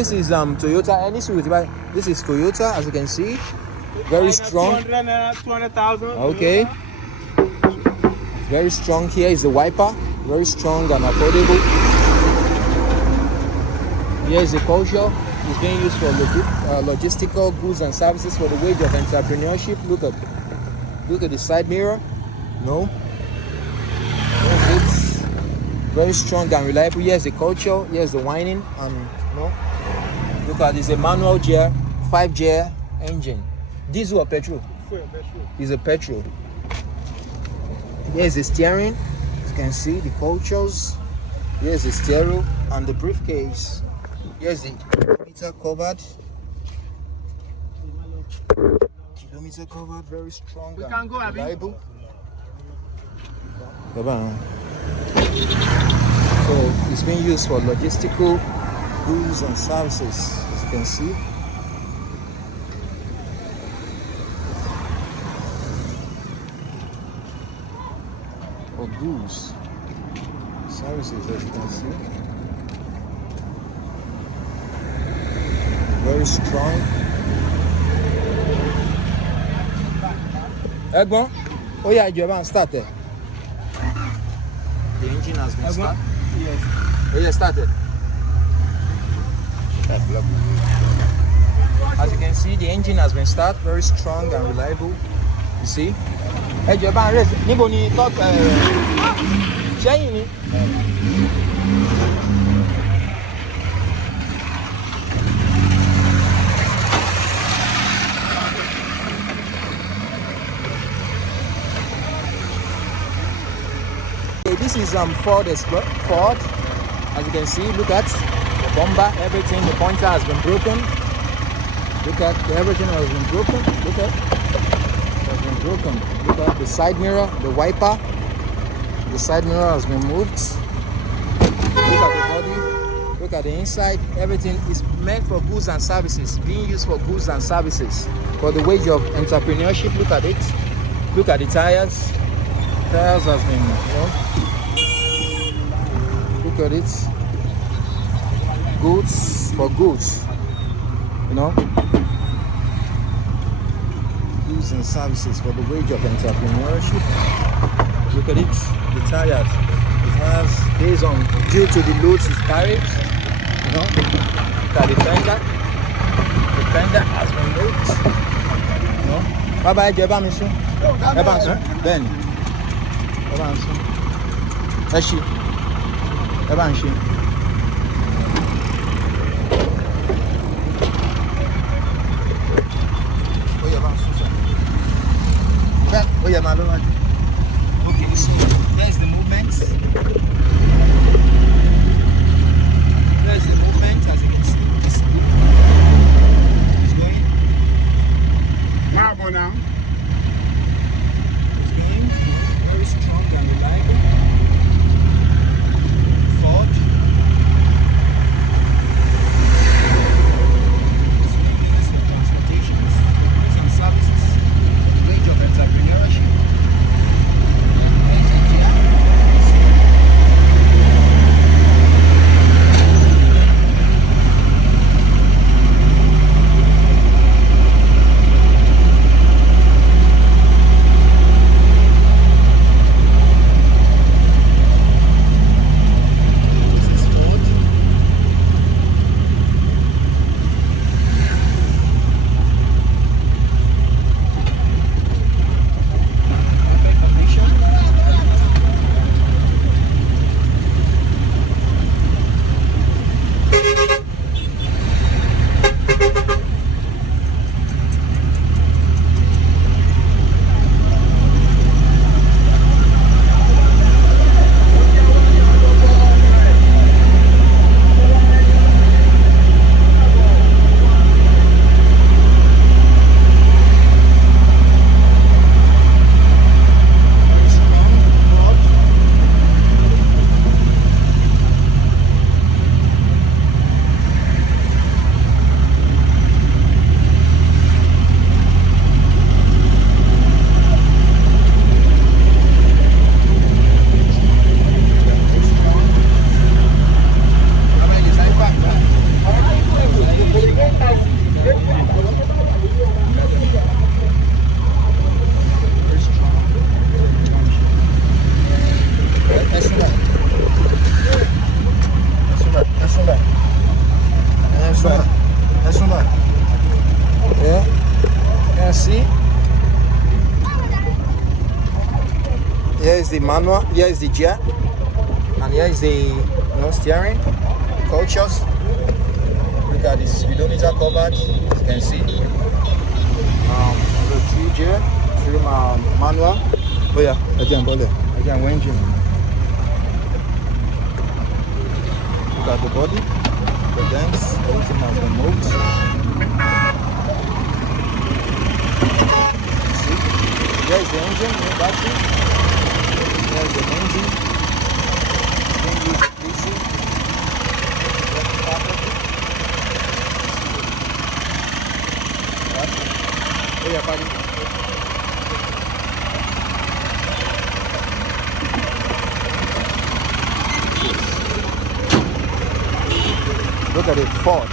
This is Toyota. This is Toyota, as you can see. Very strong. 200,000. Okay. Very strong. Here is the wiper. Very strong and affordable. Here is the culture. It's being used for logistical goods and services for the wage of entrepreneurship. Look at the side mirror. No. It's very strong and reliable. Here's the culture. Here's the winding. And look at this. A manual gear, 5-gear engine. Diesel or petrol? It's a petrol. Here's the steering. As you can see, the cultures. Here's the stereo and the briefcase. Here's the kilometer covered. Kilometer covered, very strong and reliable. So it's being used for logistical goods and services, as you can see. For goods, services, as you can see. Very strong. Egbon, oh yeah, you haven't started. The engine has been started. Yes. Oh yeah, started. As you can see, the engine has been started. Very strong and reliable. You see. Hey, you haven't raised. Nibo ni talk. Shiny. This is Ford. As you can see, look at the bumper, everything. The pointer has been broken. Look at everything has been broken. Look at it has been broken. Look at the side mirror, the wiper. The side mirror has been moved. Look at the body. Look at the inside. Everything is meant for goods and services. Being used for goods and services for the wage of entrepreneurship. Look at it. Look at the tires. Tires has been, look at it. Goods for goods, goods and services for the wage of entrepreneurship. Look at it. The tires. It has based on due to the loads it carries. Look at the fender. The fender has been moved. Bye bye, Jeba Mission. Ben. Eshi. Ebanshi. Okay, so there's the movement. There's the movement, as you can see. It's going. Now go now. It's going very strong and reliable. Ford. It's being used for transportation, goods and services, wage of entrepreneurship. manual. Here is the gear, and here is the steering. Cultures. Look at this speedometer covered, as you can see. The 3 gear, 3 manual. Oh yeah, again, engine. Look at the body, the dents, everything has been moved. See, there is the engine, no battery. There is the engine. Easy. Oh yeah, buddy. Look at it, Ford.